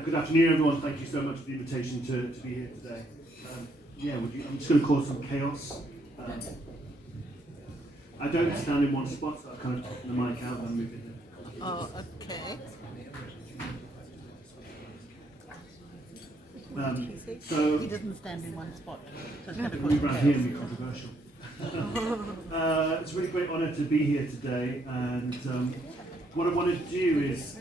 Good afternoon, everyone. Thank you so much for the invitation to be here today. I'm just going to cause some chaos. I don't stand in one spot, so I've kind of taken the mic out and moved it. Oh, okay. He doesn't stand in one spot. So it's Move around here and be controversial. It's a really great honour to be here today, and what I want to do is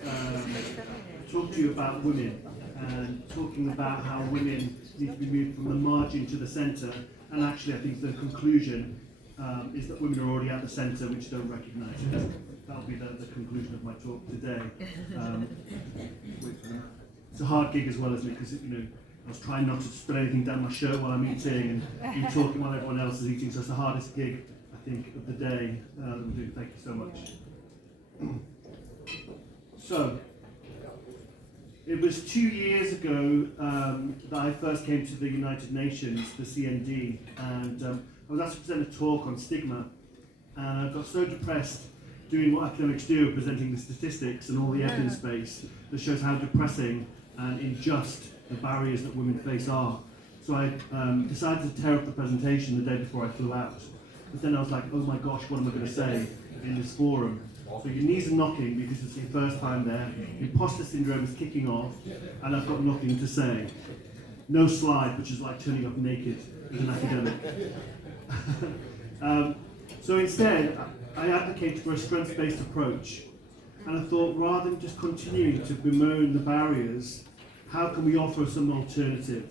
talk to you about women, and talking about how women need to be moved from the margin to the centre. And actually, I think the conclusion is that women are already at the centre, which don't recognise it. That'll be the conclusion of my talk today. It's a hard gig as well, isn't it? Because I was trying not to spill anything down my shirt while I'm eating, and you talking while everyone else is eating. So it's the hardest gig, I think, of the day that we'll do. Thank you so much. So, it was 2 years ago that I first came to the United Nations, the CND, and I was asked to present a talk on stigma, and I got so depressed doing what academics do, presenting the statistics and all the evidence base that shows how depressing and unjust the barriers that women face are. So I decided to tear up the presentation the day before I flew out. But then I was like, oh my gosh, what am I going to say in this forum? So your knees are knocking because it's your first time there, imposter syndrome is kicking off, and I've got nothing to say. No slide, which is like turning up naked as an academic. So instead, I advocated for a strengths-based approach, and I thought rather than just continuing to bemoan the barriers, how can we offer some alternative?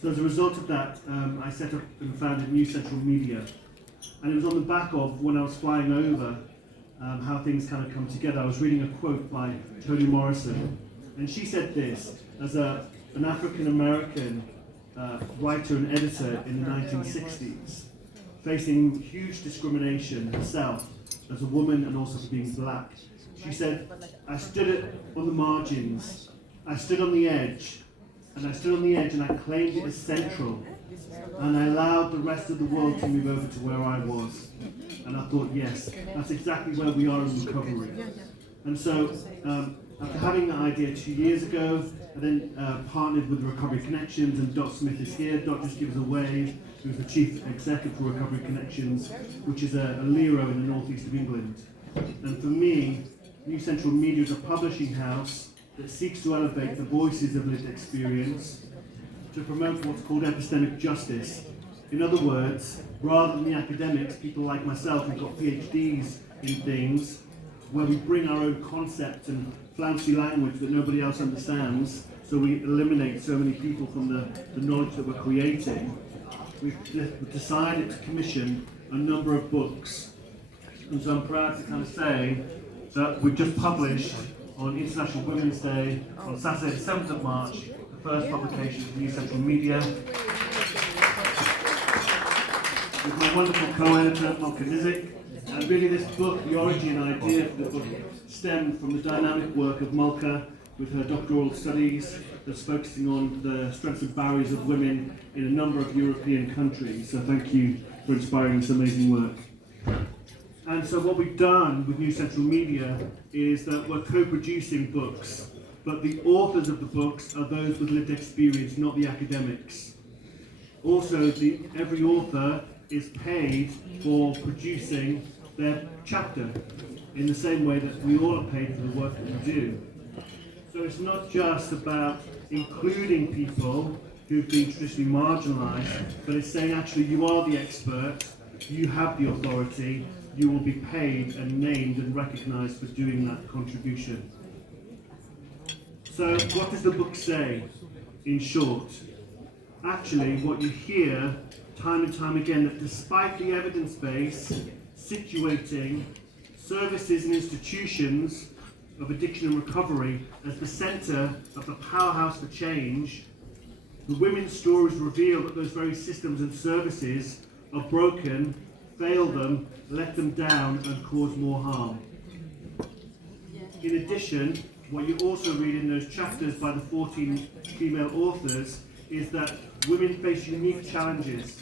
So as a result of that, I set up and founded New Central Media, and it was on the back of when I was flying over, how things kind of come together. I was reading a quote by Toni Morrison, and she said this, as an African-American writer and editor in the 1960s, facing huge discrimination herself as a woman and also for being black. She said, I stood on the margins, I stood on the edge, and I claimed it as central, and I allowed the rest of the world to move over to where I was. And I thought, yes, that's exactly where we are in recovery. And so, after having that idea 2 years ago, I then partnered with Recovery Connections, and Dot Smith is here. Dot, just give us a wave. He was the Chief Executive for Recovery Connections, which is a Lero in the northeast of England. And for me, New Central Media is a publishing house that seeks to elevate the voices of lived experience to promote what's called epistemic justice. In other words, rather than the academics, people like myself who've got PhDs in things, where we bring our own concept and flouncy language that nobody else understands, so we eliminate so many people from the knowledge that we're creating, we've decided to commission a number of books. And so I'm proud to kind of say that we've just published on International Women's Day, on Saturday the 7th of March, the first publication of New Central Media, with my wonderful co-editor, Mulka Nisic. And really this book, the origin idea for the book, stemmed from the dynamic work of Mulka with her doctoral studies that's focusing on the strengths and barriers of women in a number of European countries. So thank you for inspiring this amazing work. And so what we've done with New Central Media is that we're co-producing books, but the authors of the books are those with lived experience, not the academics. Also, every author is paid for producing their chapter in the same way that we all are paid for the work that we do. So it's not just about including people who've been traditionally marginalised, but it's saying actually you are the expert, you have the authority, you will be paid and named and recognised for doing that contribution. So what does the book say, in short? Actually, what you hear time and time again, that despite the evidence base situating services and institutions of addiction and recovery as the centre of the powerhouse for change, the women's stories reveal that those very systems and services are broken, fail them, let them down, and cause more harm. In addition, what you also read in those chapters by the 14 female authors is that women face unique challenges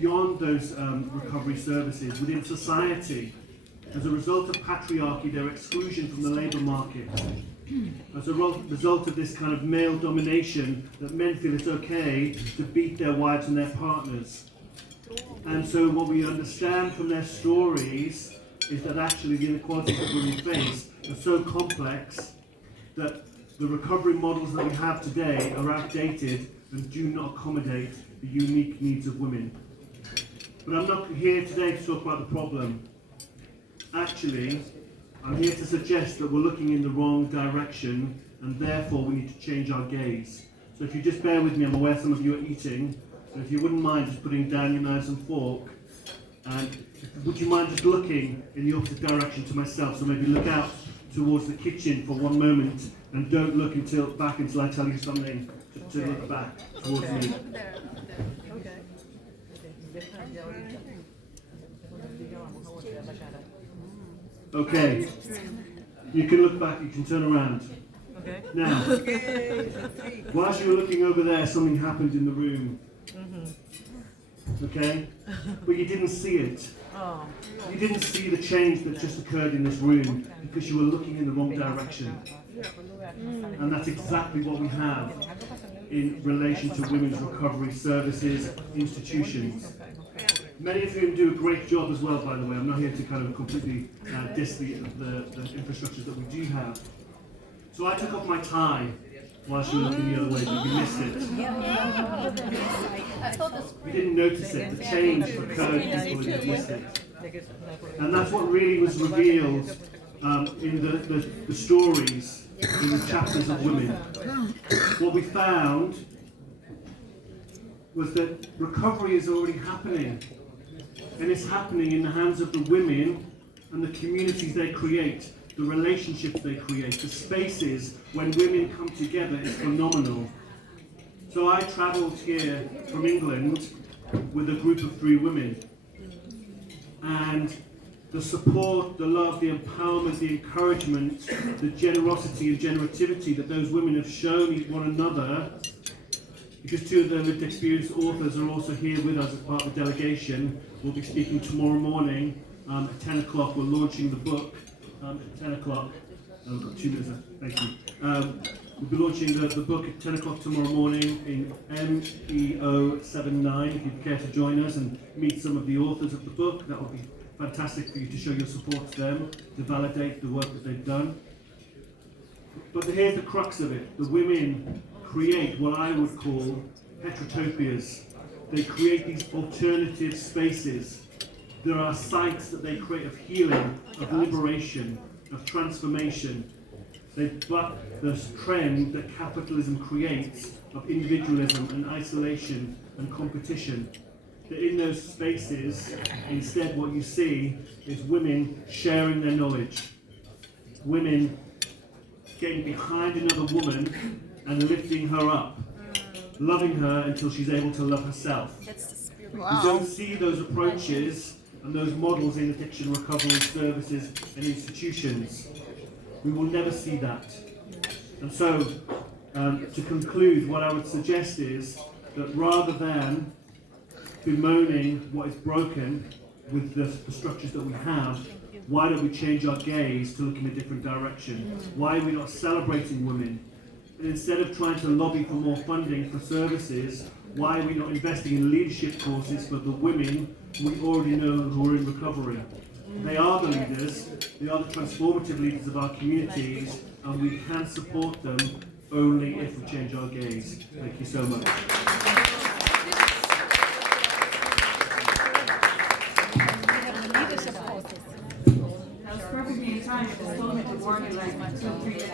beyond those recovery services within society, As a result of patriarchy, their exclusion from the labour market. As a result of this kind of male domination, that men feel it's okay to beat their wives and their partners. And so what we understand from their stories is that actually the inequalities that women face are so complex that the recovery models that we have today are outdated and do not accommodate the unique needs of women. But I'm not here today to talk about the problem. Actually, I'm here to suggest that we're looking in the wrong direction and therefore we need to change our gaze. So if you just bear with me, I'm aware some of you are eating, so if you wouldn't mind just putting down your knives and fork, and would you mind just looking in the opposite direction to myself, so maybe look out towards the kitchen for one moment and don't look back until I tell you something to look back towards me. Okay, you can look back, you can turn around. Okay. Now, whilst you were looking over there, something happened in the room. Okay? But you didn't see it. Oh. You didn't see the change that just occurred in this room because you were looking in the wrong direction. And that's exactly what we have in relation to women's recovery services, institutions. Many of whom do a great job as well, by the way. I'm not here to kind of completely diss the infrastructures that we do have. So I took off my tie while she was looking the other way, but you missed it. You didn't notice it. The change occurred before you missed it. And that's what really was revealed in the stories, in the chapters of women. What we found was that recovery is already happening. And it's happening in the hands of the women and the communities they create, the relationships they create, the spaces when women come together is phenomenal. So I travelled here from England with a group of 3 women. And the support, the love, the empowerment, the encouragement, the generosity and generativity that those women have shown one another, because 2 of the lived experience authors are also here with us as part of the delegation. We'll be speaking tomorrow morning at 10 o'clock. We're launching the book at 10 o'clock. I've got 2 minutes left. Thank you. We'll be launching the book at 10 o'clock tomorrow morning in MEO79. If you care to join us and meet some of the authors of the book, that would be fantastic for you to show your support to them, to validate the work that they've done. But here's the crux of it. The women create what I would call heterotopias. They create these alternative spaces. There are sites that they create of healing, of liberation, of transformation. They buck this trend that capitalism creates of individualism and isolation and competition. That in those spaces, instead what you see is women sharing their knowledge. Women getting behind another woman and lifting her up, loving her until she's able to love herself. Wow. You don't see those approaches and those models in addiction recovery services and institutions. We will never see that. And so, to conclude, what I would suggest is that rather than bemoaning what is broken with the structures that we have, why don't we change our gaze to look in a different direction? Why are we not celebrating women? And instead of trying to lobby for more funding for services, why are we not investing in leadership courses for the women we already know who are in recovery? They are the leaders, they are the transformative leaders of our communities, and we can support them only if we change our gaze. Thank you so much. That was perfectly in time. It just told me to warn you like 2 or 3 days ago,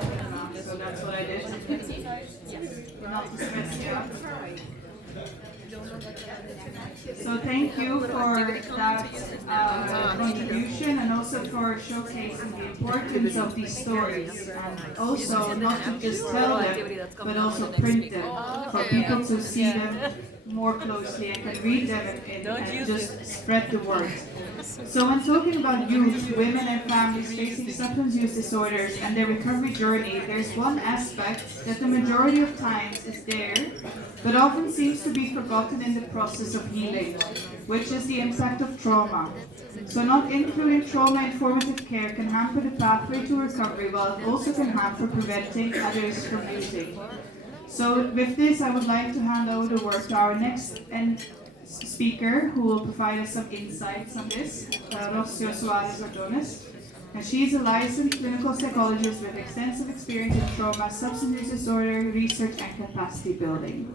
so that's what I did. Not to stress you out. So thank you for that contribution and also for showcasing the importance of these stories, and also not to just tell them but also print them for people to see them, more closely and can read them and just spread the word. So when talking about youth, women and families facing substance use disorders and their recovery journey, there's one aspect that the majority of times is there, but often seems to be forgotten in the process of healing, which is the impact of trauma. So not including trauma-informative care can hamper the pathway to recovery, while it also can hamper preventing others from using. So with this, I would like to hand over the word to our next speaker, who will provide us some insights on this, Ronshausen. And she is a licensed clinical psychologist with extensive experience in trauma, substance use disorder, research, and capacity building.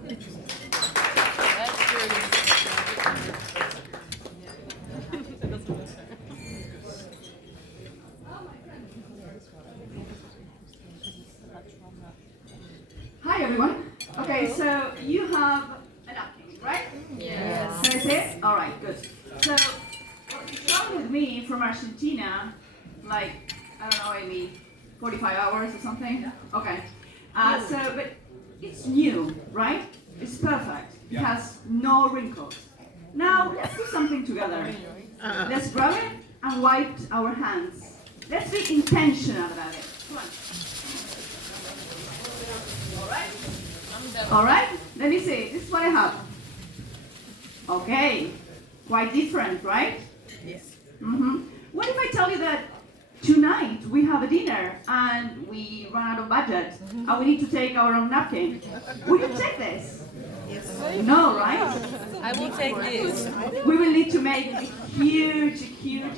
Hi everyone. Okay, so you have a napkin, right? Yes. Can I say it? All right, good. So you traveled with me from Argentina, like, I don't know, maybe 45 hours or something? Okay. But it's new, right? It's perfect. It has no wrinkles. Now, let's do something together. Let's grab it and wipe our hands. Let's be intentional about it. Come on. All right? Let me see. This is what I have. Okay. Quite different, right? Yes. What if I tell you that tonight we have a dinner and we run out of budget and we need to take our own napkin? Would you take this? Yes. No, right? I will take this. We will need to make a huge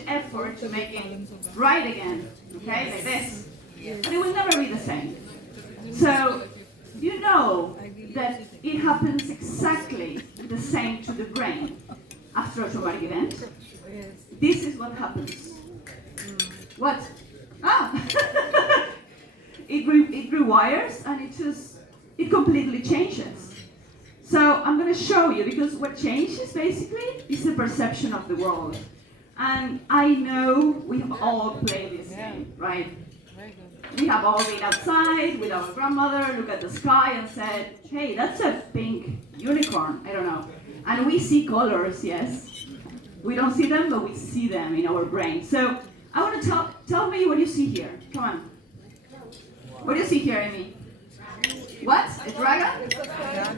effort to make it right again. Okay, like this. But it will never be the same. So, you know that it happens exactly the same to the brain after a traumatic event. This is what happens. What? It rewires and it completely changes. So I'm going to show you, because what changes basically is the perception of the world. And I know we have all played this game, right? We have all been outside with our grandmother, look at the sky and said, hey, that's a pink unicorn, I don't know. And we see colors, yes. We don't see them, but we see them in our brain. So I want to tell me what you see here. Come on. What do you see here, Amy? What? A dragon?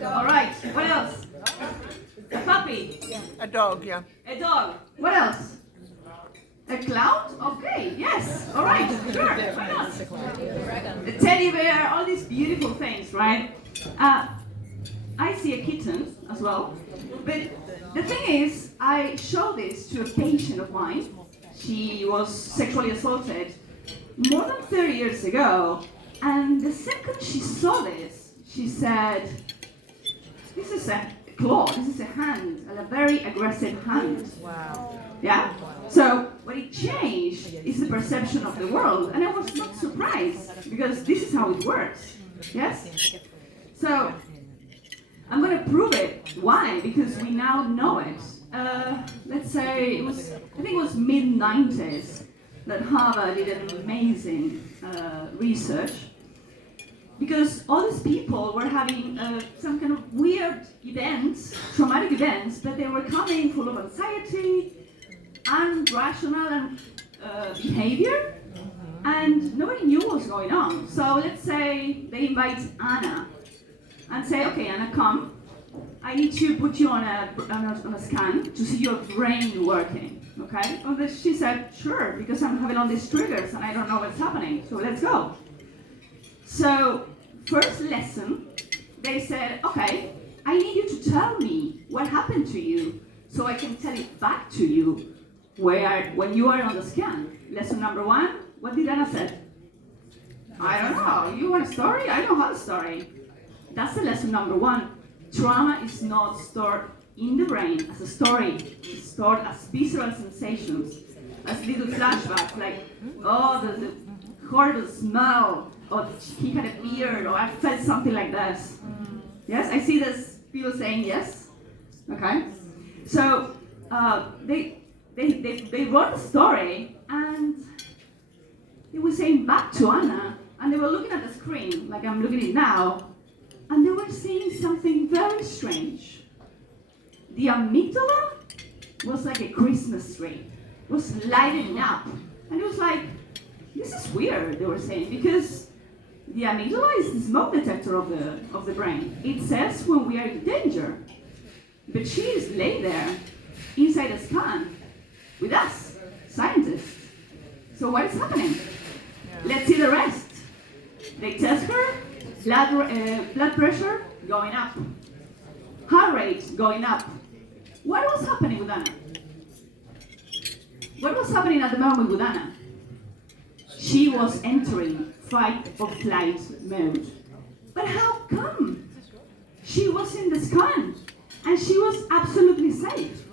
All right. What else? A puppy? A dog, yeah. A dog. What else? A cloud? Okay, yes. All right, sure. Why not? A teddy bear, all these beautiful things, right? I see a kitten as well. But the thing is, I showed this to a patient of mine. She was sexually assaulted more than 30 years ago. And the second she saw this, she said, this is a claw, this is a hand, a very aggressive hand. Wow. Yeah? So what it changed is the perception of the world. And I was not surprised, because this is how it works. Yes? So I'm going to prove it. Why? Because we now know it. Let's say I think it was mid-90s that Harvard did an amazing research, because all these people were having some kind of weird events, traumatic events, but they were coming full of anxiety, irrational behavior, and nobody knew what was going on. So let's say they invite Anna and say, okay, Anna, come. I need to put you on a scan to see your brain working, okay? And then she said, sure, because I'm having all these triggers and I don't know what's happening, so let's go. So, first lesson, they said, okay, I need you to tell me what happened to you so I can tell it back to you when you are on the scan. Lesson number 1, what did Anna say? I don't know, you want a story? I don't have a story. That's the lesson number 1. Trauma is not stored in the brain as a story. It's stored as visceral sensations, as little flashbacks, like, oh, the horrible smell, or he had a beard, or I felt something like this. Yes, I see this people saying yes. Okay, so they wrote a story, and they were saying back to Anna, and they were looking at the screen like I'm looking at it now. And they were saying something very strange. the amygdala was like a Christmas tree, was lighting up. And it was like, this is weird, they were saying, because the amygdala is the smoke detector of the brain. It says when we are in danger. But she is laid there inside a scan with us, scientists. So what is happening? Let's see the rest. They test her, blood pressure going up, heart rate going up. What was happening with Anna? What was happening at the moment with Anna? She was entering fight or flight mode. But how come? She was in the scan and she was absolutely safe.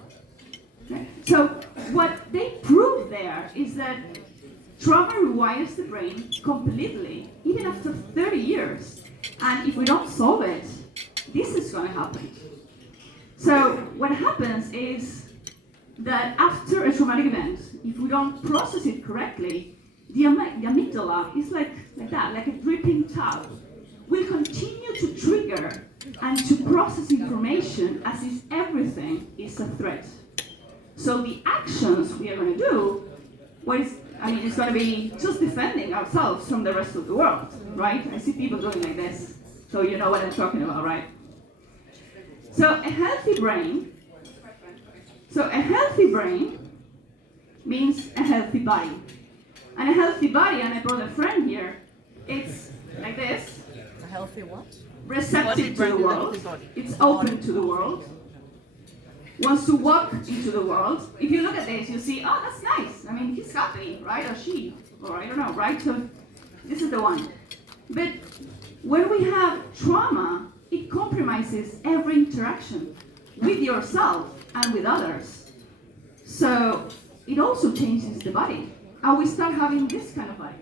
Okay. So what they proved there is that trauma rewires the brain completely, even after 30 years. And if we don't solve it, this is going to happen. So what happens is that after a traumatic event, if we don't process it correctly, the amygdala is like that, like a dripping tap, will continue to trigger and to process information as if everything is a threat. So the actions we are going to do, it's going to be just defending ourselves from the rest of the world, right? I see people doing like this, so you know what I'm talking about, right? So a healthy brain means a healthy body. And a healthy body, and I brought a friend here, it's like this. A healthy what? Receptive to the world. It's open to the world. Wants to walk into the world. If you look at this, you see, oh, that's nice. I mean, he's happy, right? Or she, or I don't know, right? So this is the one. But when we have trauma, it compromises every interaction with yourself and with others. So it also changes the body. And we start having this kind of body.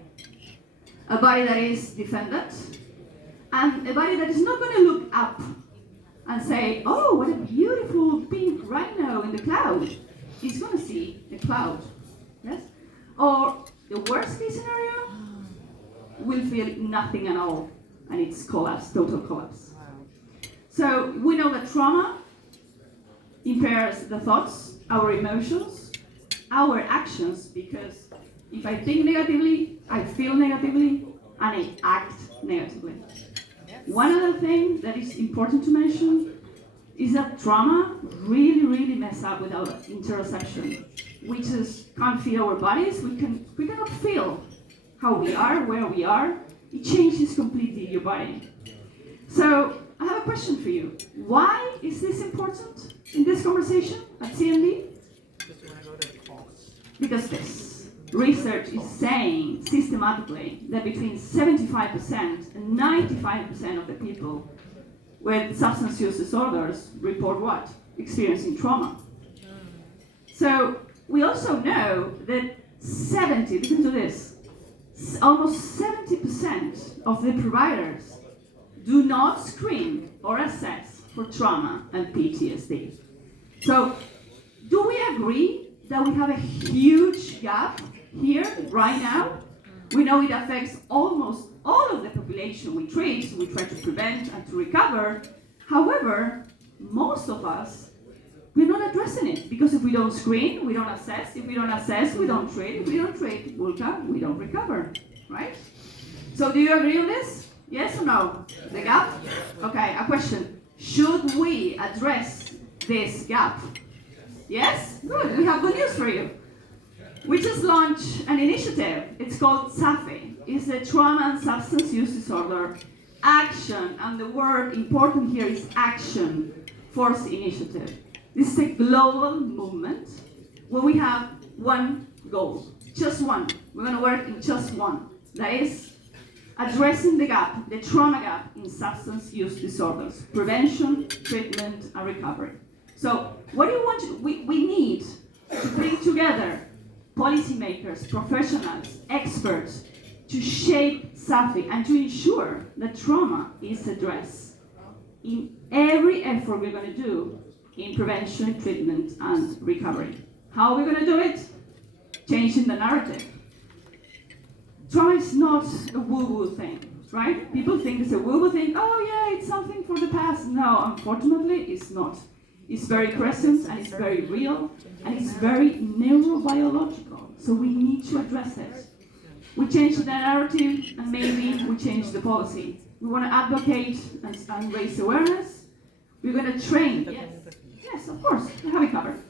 A body that is defended, and a body that is not going to look up and say, oh, what a beautiful pink rhino in the cloud. It's going to see the cloud, yes? Or the worst case scenario, will feel nothing at all, and it's collapse, total collapse. So we know that trauma impairs the thoughts, our emotions, our actions, because if I think negatively, I feel negatively, and I act negatively. One other thing that is important to mention is that trauma really messes up with our interoception. We just can't feel our bodies, we cannot feel how we are, where we are. It changes completely your body. So I have a question for you. Why is this important in this conversation at CND? Because this research is saying systematically that between 75% and 95% of the people with substance use disorders report what? Experiencing trauma. So we also know that listen to this, almost 70% of the providers do not screen or assess for trauma and PTSD. So do we agree that we have a huge gap here right now? We know it affects almost all of the population we treat, we try to prevent and to recover. However, most of us, we're not addressing it, because if we don't screen, we don't assess. If we don't assess, we don't treat. If we don't treat, Mulka, we don't recover, right? So do you agree on this? Yes or no? The gap? Okay, a question. Should we address this gap? Yes? Good, we have good news for you. We just launched an initiative. It's called TSAFI. It's the Trauma and Substance Use Disorder Action, and the word important here is action force initiative. This is a global movement where we have one goal, just one. We're going to work in just one. That is addressing the gap, the trauma gap in substance use disorders, prevention, treatment, and recovery. So what do you want? We need to bring together policymakers, professionals, experts to shape TSAFI and to ensure that trauma is addressed in every effort we're going to do in prevention, treatment, and recovery. How are we going to do it? Changing the narrative. Trauma is not a woo-woo thing, right? People think it's a woo-woo thing. Oh yeah, it's something for the past. No, unfortunately, it's not. is very present and it's very real and it's very neurobiological. So we need to address it. We change the narrative and maybe we change the policy. We want to advocate and raise awareness. We're going to train. Yes, of course, we have it covered.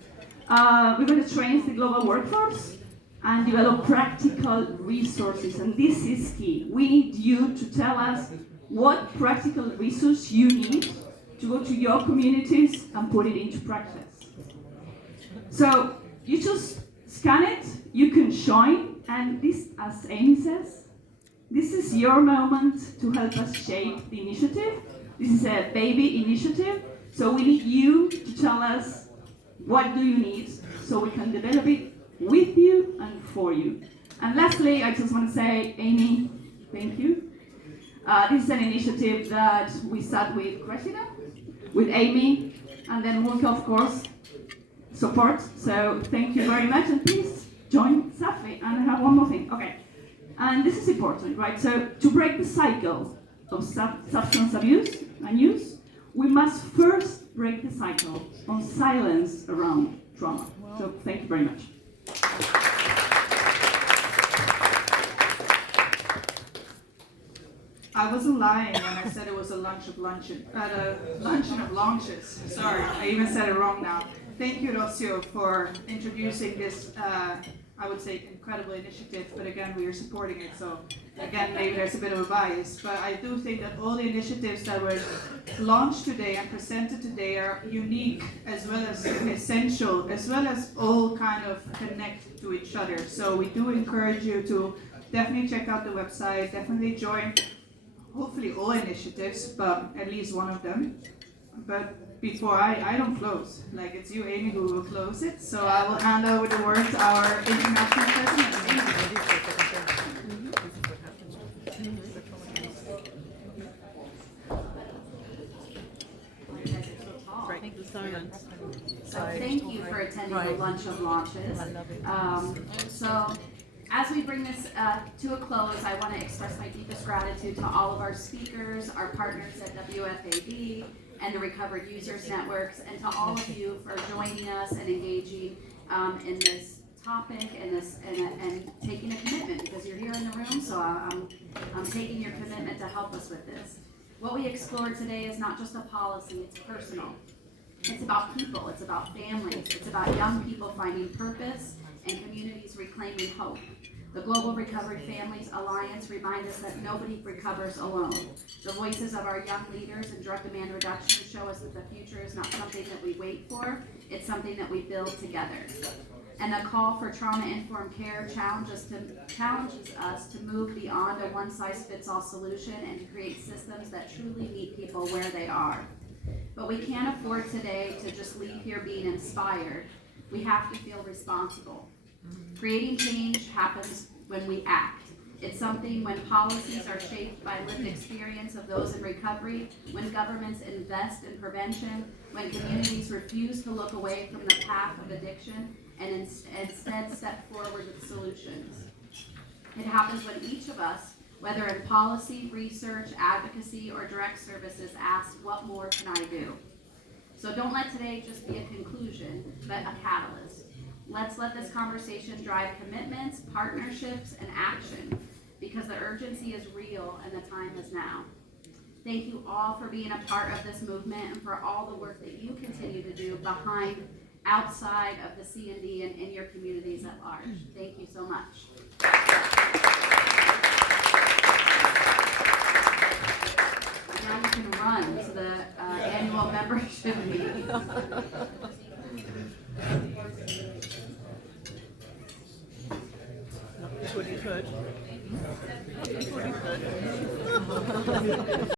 We're going to train the global workforce and develop practical resources. And this is key. We need you to tell us what practical resource you need to go to your communities and put it into practice. So you just scan it, you can join, and this, as Amy says, this is your moment to help us shape the initiative. This is a baby initiative, so we need you to tell us what do you need so we can develop it with you and for you. And lastly, I just want to say, Amy, thank you. This is an initiative that we sat with Cressida, with Amy, and then Mulka, of course, support. So thank you very much, and please join TSAFI. And I have one more thing. Okay, and this is important, right? So to break the cycle of substance abuse and use, we must first break the cycle of silence around trauma. So thank you very much. I wasn't lying when I said it was a luncheon of launches. Sorry, I even said it wrong now. Thank you, Rocio, for introducing this, I would say, incredible initiative. But again, we are supporting it. So again, maybe there's a bit of a bias. But I do think that all the initiatives that were launched today and presented today are unique, as well as essential, as well as all kind of connect to each other. So we do encourage you to definitely check out the website, definitely join hopefully all initiatives, but at least one of them. But before I don't close, like it's you, Amy, who will close it. So I will hand over the word to our international president, Amy. So thank you for attending the Lunch of Launches. So as we bring this to a close, I want to express my deepest gratitude to all of our speakers, our partners at WFAB, and the Recovered Users Networks, and to all of you for joining us and engaging in this topic and taking a commitment, because you're here in the room, so I'm taking your commitment to help us with this. What we explored today is not just a policy, it's personal. It's about people, it's about families, it's about young people finding purpose and communities reclaiming hope. The Global Recovery Families Alliance reminds us that nobody recovers alone. The voices of our young leaders in drug demand reduction show us that the future is not something that we wait for, it's something that we build together. And the call for trauma-informed care challenges us to move beyond a one-size-fits-all solution and to create systems that truly meet people where they are. But we can't afford today to just leave here being inspired. We have to feel responsible. Creating change happens when we act. It's something when policies are shaped by lived experience of those in recovery, when governments invest in prevention, when communities refuse to look away from the path of addiction and instead step forward with solutions. It happens when each of us, whether in policy, research, advocacy, or direct services, asks, what more can I do? So don't let today just be a conclusion, but a catalyst. Let's let this conversation drive commitments, partnerships, and action, because the urgency is real and the time is now. Thank you all for being a part of this movement and for all the work that you continue to do outside of the CND and in your communities at large. Thank you so much. Now you can run to the annual membership meeting. That's what he could. That's what he could.